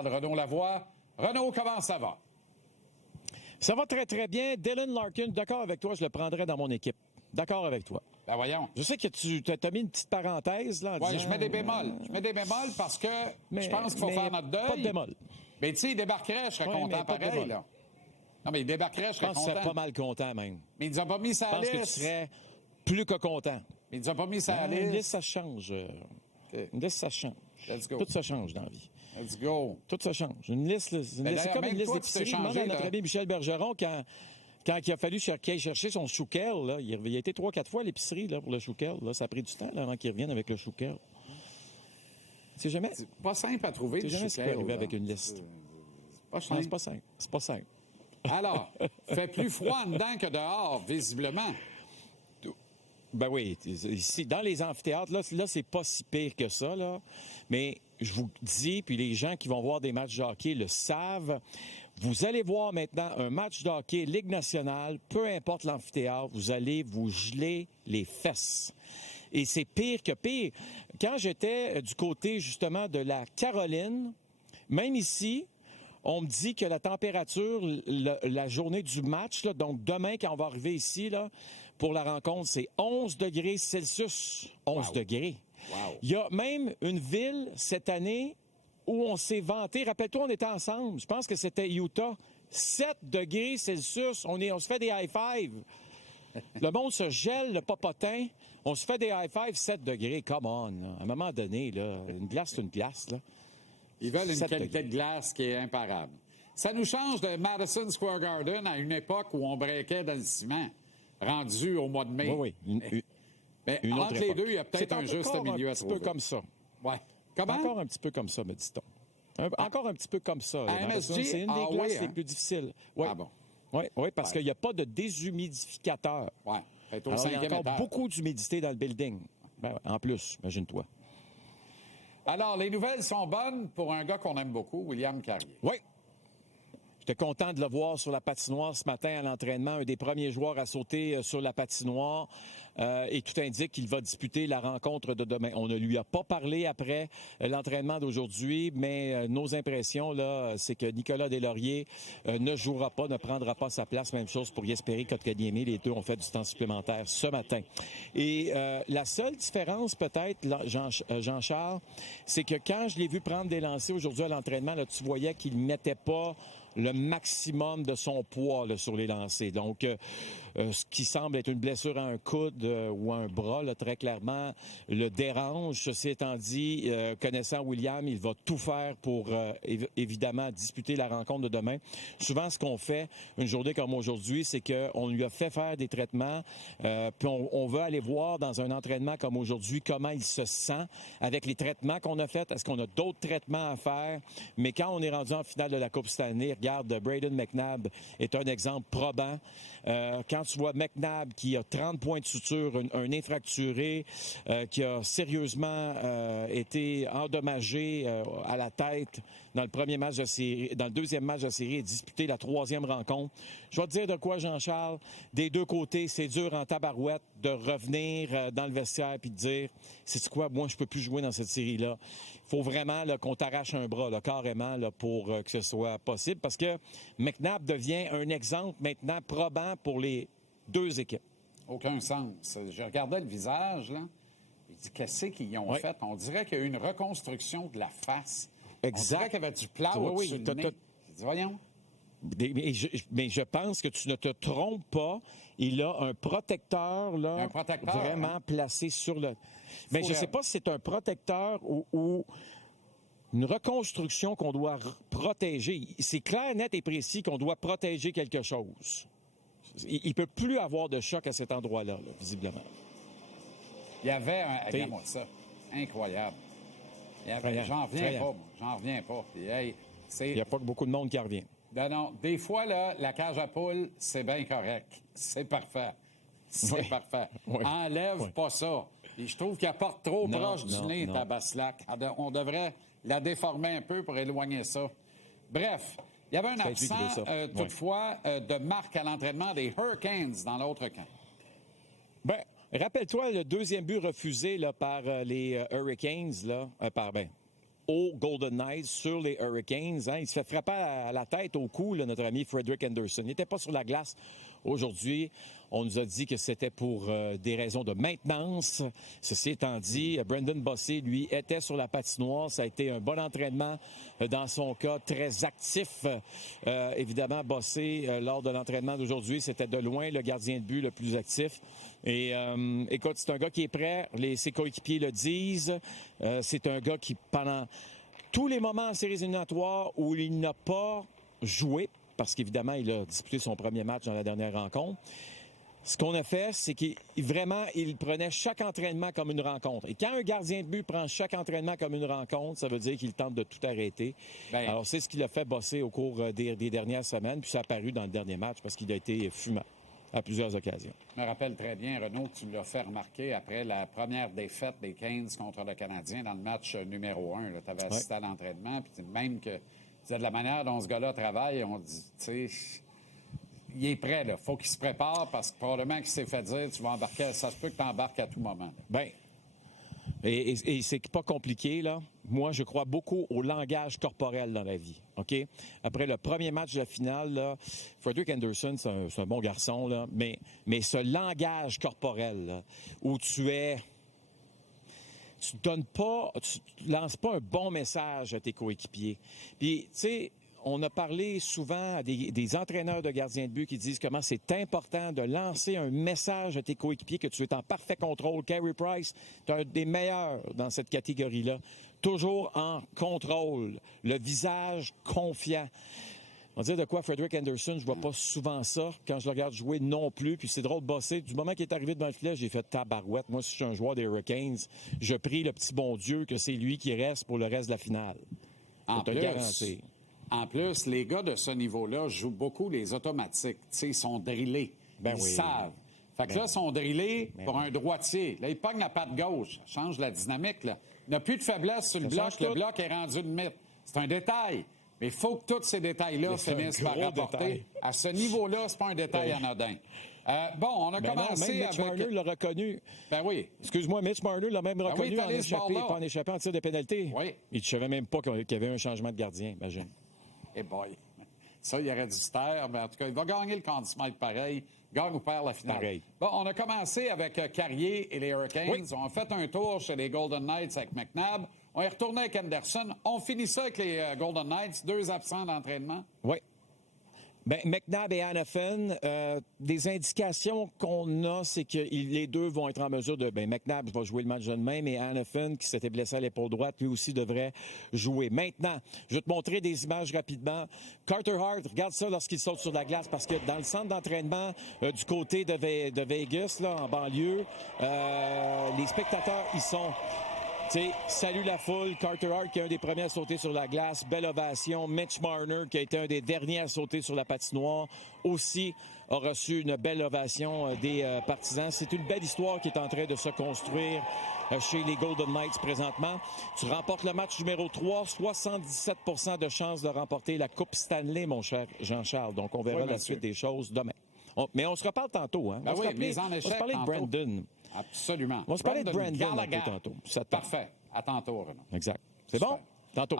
Charles Renaud Lavoie. Renaud, comment ça va? Ça va très, très bien. Dylan Larkin, d'accord avec toi, je le prendrais dans mon équipe. D'accord avec toi. Ben voyons. Je sais que tu as mis une petite parenthèse là. Oui, je mets des bémols. Je mets des bémols parce que je pense qu'il faut faire notre deuil. Pas de bémol. Mais tu sais, il débarquerait, je serais content pareil, là. Non, mais il débarquerait, je serais content. Je pense que tu serais pas mal content, même. Mais il nous a pas mis sa liste. Je pense que tu serais plus que content. Mais il nous a pas mis sa liste. Une liste, ça change. Une liste, ça change. Let's go. Tout ça change dans la vie. Let's go. Tout ça change. Une liste, c'est comme une liste d'épicerie. Demande à notre ami Michel Bergeron quand il a fallu chercher son chouquel, là, il a été 3-4 fois à l'épicerie là, pour le chouquel. Là, ça a pris du temps là, avant qu'il revienne avec le chouquel. C'est pas simple à trouver. C'est jamais ce qui peut arriver avec une liste. Pas simple. Non, c'est pas simple. C'est pas simple. Alors, fait plus froid en dedans que dehors, visiblement. Ben oui, ici, dans les amphithéâtres, là c'est pas si pire que ça, là. Mais je vous dis, puis les gens qui vont voir des matchs de hockey le savent, vous allez voir maintenant un match de hockey Ligue nationale, peu importe l'amphithéâtre, vous allez vous geler les fesses. Et c'est pire que pire. Quand j'étais du côté, justement, de la Caroline, même ici, on me dit que la température, la journée du match, là, donc demain, quand on va arriver ici, là, pour la rencontre, c'est 11 degrés Celsius. 11 degrés. Wow. Il y a même une ville, cette année, où on s'est vanté. Rappelle-toi, on était ensemble. Je pense que c'était Utah. 7 degrés Celsius. On se fait des high-five. Le monde se gèle, le popotin. On se fait des high-five, 7 degrés. Come on, là. À un moment donné, là, une glace, c'est une glace, là. Ils veulent une qualité de glace qui est imparable. Ça nous change de Madison Square Garden à une époque où on breakait dans le ciment, rendu au mois de mai. Oui. Mais entre les deux, il y a peut-être un juste milieu à trouver. C'est un petit peu comme ça. Ouais. Comment? Encore un petit peu comme ça, me dit-on. Encore un petit peu comme ça. MSG, c'est une des glaces les plus difficiles. Ouais. Ah bon? Oui, parce qu'il n'y a pas de déshumidificateur. Oui. Il y a encore beaucoup d'humidité dans le building. En plus, imagine-toi. Alors, les nouvelles sont bonnes pour un gars qu'on aime beaucoup, William Carrier. Oui. J'étais content de le voir sur la patinoire ce matin à l'entraînement, un des premiers joueurs à sauter sur la patinoire. Et tout indique qu'il va disputer la rencontre de demain. On ne lui a pas parlé après l'entraînement d'aujourd'hui, mais nos impressions, là, c'est que Nicolas Deslauriers ne jouera pas, ne prendra pas sa place. Même chose pour Jesperi Kotkaniemi. Les deux ont fait du temps supplémentaire ce matin. Et la seule différence, peut-être, Jean-Charles, c'est que quand je l'ai vu prendre des lancers aujourd'hui à l'entraînement, là, tu voyais qu'il ne mettait pas le maximum de son poids là, sur les lancers. Donc, ce qui semble être une blessure à un coude ou à un bras, là, très clairement, le dérange. Ceci étant dit, connaissant William, il va tout faire pour, évidemment, disputer la rencontre de demain. Souvent, ce qu'on fait, une journée comme aujourd'hui, c'est qu'on lui a fait faire des traitements, puis on veut aller voir dans un entraînement comme aujourd'hui comment il se sent avec les traitements qu'on a faits. Est-ce qu'on a d'autres traitements à faire? Mais quand on est rendu en finale de la Coupe Stanley, regarde, Braden McNabb est un exemple probant. Quand tu vois McNabb qui a 30 points de suture, un infracturé, qui a sérieusement été endommagé à la tête dans le premier match de série, dans le deuxième match de série et disputé la troisième rencontre. Je vais te dire de quoi, Jean-Charles, des deux côtés, c'est dur en tabarouette de revenir dans le vestiaire puis de dire, c'est quoi, moi je peux plus jouer dans cette série-là. Il faut vraiment là, qu'on t'arrache un bras, là, carrément, là, pour que ce soit possible, parce que McNabb devient un exemple maintenant probant pour les deux équipes. Aucun sens. Je regardais le visage, là. Il dit, qu'est-ce qu'ils ont fait? On dirait qu'il y a eu une reconstruction de la face. Exact. On dirait qu'il y avait du plâtre sur le nez. Il dit, voyons. Mais je pense que tu ne te trompes pas. Il a un protecteur, là, vraiment placé sur le... Mais je ne sais pas si c'est un protecteur ou une reconstruction qu'on doit protéger. C'est clair, net et précis qu'on doit protéger quelque chose. Il ne peut plus avoir de choc à cet endroit-là, là, visiblement. Il y avait un... Regarde-moi ça. Incroyable. J'en reviens pas. Hey, il n'y a pas beaucoup de monde qui en revient. Non. Des fois, là, la cage à poules, c'est bien correct. C'est parfait. C'est parfait. Oui. Enlève pas ça. Et je trouve qu'il apporte trop proche du nez, ta Baslac. On devrait la déformer un peu pour éloigner ça. Bref, il y avait un absent, toutefois, de marque à l'entraînement des Hurricanes dans l'autre camp. Ben, rappelle-toi le deuxième but refusé là, par les Hurricanes, là, aux Golden Knights sur les Hurricanes. Hein. Il se fait frapper à la tête, au cou, là, notre ami Frederik Andersen. Il n'était pas sur la glace aujourd'hui. On nous a dit que c'était pour des raisons de maintenance. Ceci étant dit, Brendan Bossé, lui, était sur la patinoire. Ça a été un bon entraînement dans son cas, très actif. Évidemment, Bossé, lors de l'entraînement d'aujourd'hui, c'était de loin le gardien de but le plus actif. Et écoute, c'est un gars qui est prêt. Ses coéquipiers le disent. C'est un gars qui, pendant tous les moments en séries éliminatoires où il n'a pas joué, parce qu'évidemment, il a disputé son premier match dans la dernière rencontre, ce qu'on a fait, c'est qu'il prenait chaque entraînement comme une rencontre. Et quand un gardien de but prend chaque entraînement comme une rencontre, ça veut dire qu'il tente de tout arrêter. Alors, c'est ce qu'il a fait Bosser au cours des dernières semaines, puis ça a apparu dans le dernier match parce qu'il a été fumant à plusieurs occasions. Je me rappelle très bien, Renaud, tu l'as fait remarquer après la première défaite des Canes contre le Canadien dans le match numéro 1. Tu avais assisté à l'entraînement, puis même que de la manière dont ce gars-là travaille, on dit, tu sais, il est prêt, là. Faut qu'il se prépare parce que probablement qu'il s'est fait dire, tu vas embarquer, ça se peut que tu embarques à tout moment. Bien, et c'est pas compliqué, là. Moi, je crois beaucoup au langage corporel dans la vie, OK? Après le premier match de la finale, là, Frederik Andersen, c'est un bon garçon, là, mais ce langage corporel, là, où tu lances pas un bon message à tes coéquipiers. Puis, tu sais, on a parlé souvent à des entraîneurs de gardiens de but qui disent comment c'est important de lancer un message à tes coéquipiers que tu es en parfait contrôle. Carey Price, tu es un des meilleurs dans cette catégorie-là. Toujours en contrôle, le visage confiant. On va dire de quoi Frederik Andersen, je vois pas souvent ça. Quand je le regarde jouer, non plus. Puis c'est drôle de bosser. Du moment qu'il est arrivé devant le filet, j'ai fait tabarouette. Moi, si je suis un joueur des Hurricanes, je prie le petit bon Dieu que c'est lui qui reste pour le reste de la finale. En plus, les gars de ce niveau-là jouent beaucoup les automatiques. Tu sais, ils sont drillés. Ils savent. Fait que là, ils sont drillés pour un droitier. Là, ils pognent la patte gauche. Ça change la dynamique, là. Il n'y a plus de faiblesse sur le bloc. Le bloc est rendu de mythe. C'est un détail. Mais il faut que tous ces détails-là finissent par rapporter. À ce niveau-là, c'est pas un détail anodin. Bon, on a commencé même Mitch Marner l'a reconnu. Ben oui. Excuse-moi, Mitch Marner l'a même reconnu en échappant en tir de pénalité. Oui. Il ne savait même pas qu'il y avait un changement de gardien, imagine. Eh boy. Ça, il aurait dû se taire, mais en tout cas, il va gagner le Conn Smythe pareil. Gagne ou perd la finale. Pareil. Bon, on a commencé avec Carrier et les Hurricanes. Oui. On a fait un tour chez les Golden Knights avec McNabb. On est retourné avec Anderson. On finit ça avec les Golden Knights. 2 absents d'entraînement. Oui. Bien, McNabb et Hanifin, des indications qu'on a, c'est que les deux vont être en mesure de... Bien, McNabb va jouer le match de demain, mais Hanifin, qui s'était blessé à l'épaule droite, lui aussi devrait jouer. Maintenant, je vais te montrer des images rapidement. Carter Hart, regarde ça lorsqu'il saute sur la glace, parce que dans le centre d'entraînement du côté de Vegas, là, en banlieue, les spectateurs, ils sont... T'sais, salut la foule. Carter Hart qui est un des premiers à sauter sur la glace. Belle ovation. Mitch Marner qui a été un des derniers à sauter sur la patinoire aussi a reçu une belle ovation des partisans. C'est une belle histoire qui est en train de se construire chez les Golden Knights présentement. Tu remportes le match numéro 3, 77 % de chances de remporter la Coupe Stanley, mon cher Jean-Charles. Donc, on verra la suite des choses demain. Mais on se reparle tantôt. Hein? Ben on va se parler de Brandon. Absolument. On va se parler de Brandon un peu tantôt. Parfait. À tantôt, Renaud. Exact. C'est bon? Tantôt.